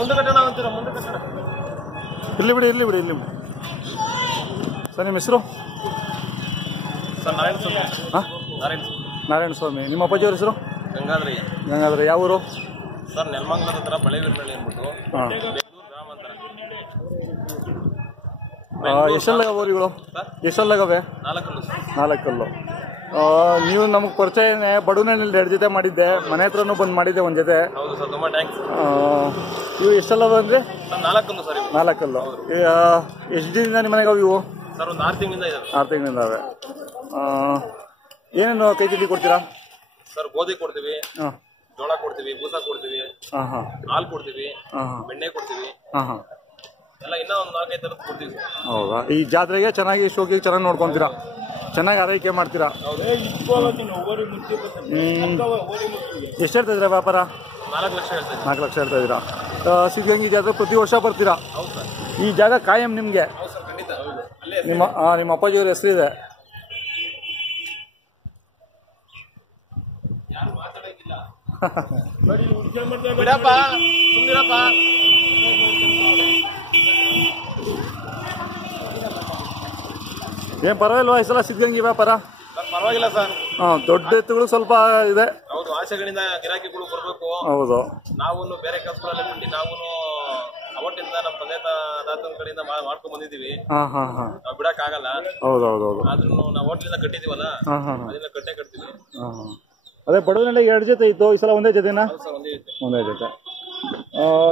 ಮುಂದೆ ಕಟ್ಟೋಣ ಅಂತೀರ, ಮುಂದೆ ಕಟ್ಟೋಣ. ಇಲ್ಲಿ ಬಿಡಿ ಸರ್. ನಿಮ್ಮ ಹೆಸರು? ಸರ್ ನಾರಾಯಣ ಸ್ವಾಮಿ. ಹಾಂ, ನಾರಾಯಣ ಸ್ವಾಮಿ. ನಿಮ್ಮ ಅಪ್ಪಾಜಿಯವ್ರ ಹೆಸರು? ಗಂಗಾಧರ. ಯಾವ ಊರು? ಸರ್ ನೆಲಮಂಗಲದ ಹತ್ರ ಬಳೆವೀರನಹಳ್ಳಿ ಅಂದ್ಬಿಟ್ಟು, ಬೆಂಗಳೂರು ಗ್ರಾಮ ಅಂತಾರೆ. ಎಷ್ಟೆಲ್ಲ ಊರುಗಳು? ಎಷ್ಟೆಲ್ಲಾಗವೆ? 4 ಕಲ್ಲು. 4 ಕಲ್ಲು. ನೀವು ನಮಗೆ ಪರಿಚಯನೇ ಬಡವನಹಳ್ಳಿ 2 ಜೊತೆ ಮಾಡಿದ್ದೆ, ಮನೆ ಹತ್ರನೂ ಬಂದು ಮಾಡಿದ್ದೆ ಒಂದು ಜೊತೆ. ಹೌದು ಸರ್, ತುಂಬ ಥ್ಯಾಂಕ್ಸ್. ಇವು ಎಷ್ಟೆಲ್ಲ ಬಂದ್ರೆ? 4 ಕಲ್ಲು ಸರ್. 4 ಕಲ್ಲು. ಎಷ್ಟು ದಿನದಿಂದ ನಿಮ್ಮ ಮನೆಗೆ ಇವು? ಸರ್ ಒಂದು 6 ತಿಂಗಳಿಂದ ಇದೆ. 6 ತಿಂಗಳಿಂದ ಅವೆ. ಏನೇನು ಕೈ ತಿಂಡಿ ಕೊಡ್ತೀರಾ? ಸರ್ ಗೋಧಿ ಕೊಡ್ತೀವಿ, ಜೋಳ ಕೊಡ್ತೀವಿ, ಬೂಸ ಕೊಡ್ತೀವಿ, ಹಾಲು ಕೊಡ್ತೀವಿ, ಬೆಣ್ಣೆ ಕೊಡ್ತೀವಿ, ಎಲ್ಲ ಇನ್ನೂ ಒಂದು 4-5 ಥರದ್ದು ಕೊಡ್ತೀವಿ. ಹೌದಾ? ಈ ಜಾತ್ರೆಗೆ ಚೆನ್ನಾಗಿ ಶೋಕಿಗೆ ಚೆನ್ನಾಗಿ ನೋಡ್ಕೊಂತೀರಾ, ಚೆನ್ನಾಗಿ ಆರೈಕೆ ಮಾಡ್ತೀರಾ? ಎಷ್ಟು ಹೇಳ್ತಾ ಇದ್ದೀರಾ ವ್ಯಾಪಾರ? 4 ಲಕ್ಷ ಹೇಳ್ತಾ ಇದ್ದೀವಿ. 4 ಲಕ್ಷ ಹೇಳ್ತಾ ಇದ್ದೀರಾ. ಸಿದ್ಧಗಂಗೆ ಜಾತ್ರೆ ಪ್ರತಿ ವರ್ಷ ಬರ್ತೀರಾ? ಹೌದು ಸರ್. ಈ ಜಾಗ ಕಾಯಂ ನಿಮಗೆ? ಹೌದು ಸರ್, ಖಂಡಿತ. ನಿಮ್ಮ ಅಪ್ಪಾಜಿಯವ್ರ ಹೆಸರಿದೆ? ಯಾರು ಮಾತಾಡೋಕ್ಕಿಲ್ಲ. ಬಿಡಪ್ಪ, ಸುಮ್ಮನಿರಪ್ಪ. ಏನ್ ಪರವಾಗಿಲ್ವಾ ಈ ಸಲ ಸಿದ್ಧಗಂಗೆ ವ್ಯಾಪಾರ? ಪರವಾಗಿಲ್ಲ ಸರ್. ದೊಡ್ಡ ಎತ್ತುಗಳು ಸ್ವಲ್ಪ ಇದೆ. ಹೌದು, ಆಸೆಗಳಿಂದ ಗಿರಾಕಿಗಳು ಬರಬೇಕು. ಹೌದು, ನಾವು ಬೇರೆ ಕೆಲಸಗಳಲ್ಲಿ ಬಿಟ್ಟು ನಾವು ಅವತ್ತಿಂದ ನಮ್ಮ ತಂದೆ ತಾತನ ಕಡೆಯಿಂದ ಮಾಡ್ಕೊಂಡ್ ಬಂದಿದ್ದೀವಿ. ನಾವು ಬಿಡಕ್ ಆಗಲ್ಲ. ಹೌದೌದೌದು. ಆದ್ರೂ ನಾವು ಹೋಟ್ಲಿಂದ ಕಟ್ಟಿದೀವಲ್ಲ, ಅದನ್ನ ಕಟ್ಟೆ ಕಟ್ತೀವಿ. ಅದೇ ಬಡವನಹಳ್ಳಿ 2 ಜೊತೆ ಇತ್ತು, ಈ ಸಲ ಒಂದೇ ಜೊತೆನಾ? ಒಂದೇ ಜೊತೆ.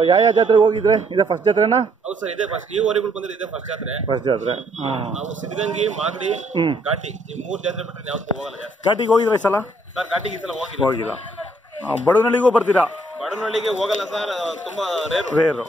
ಯಾವ ಜಾತ್ರೆಗೆ ಹೋಗಿದ್ರೆ? ಇದೆ ಫಸ್ಟ್ ಜಾತ್ರೆನಾ? ಹೌದು ಸರ್, ಇದೆ ಫಸ್ಟ್. ಈ ಊರುಗಳು ಬಂದ್ರೆ ಇದೆ ಫಸ್ಟ್ ಜಾತ್ರೆ. ಫಸ್ಟ್ ಜಾತ್ರೆ. ನಾವು ಸಿದ್ಧಗಂಗೆ, ಮಾಗಡಿ, ಘಾಟಿ ಈ 3 ಜಾತ್ರೆ ಬಿಟ್ಟರೆ ಯಾವ್ದು ಹೋಗಲ್ಲ. ಘಾಟಿಗೆ ಹೋಗಿದ್ರೆ ಈ ಸಲ? ಸರ್ ಘಾಟಿಗೆ ಈ ಸಲ ಹೋಗಿಲ್ಲ. ಬಡವನಹಳ್ಳಿಗೂ ಬರ್ತೀರಾ? ಬಡವನಹಳ್ಳಿಗೆ ಹೋಗಲ್ಲ ಸರ್, ತುಂಬಾ ರೇರು.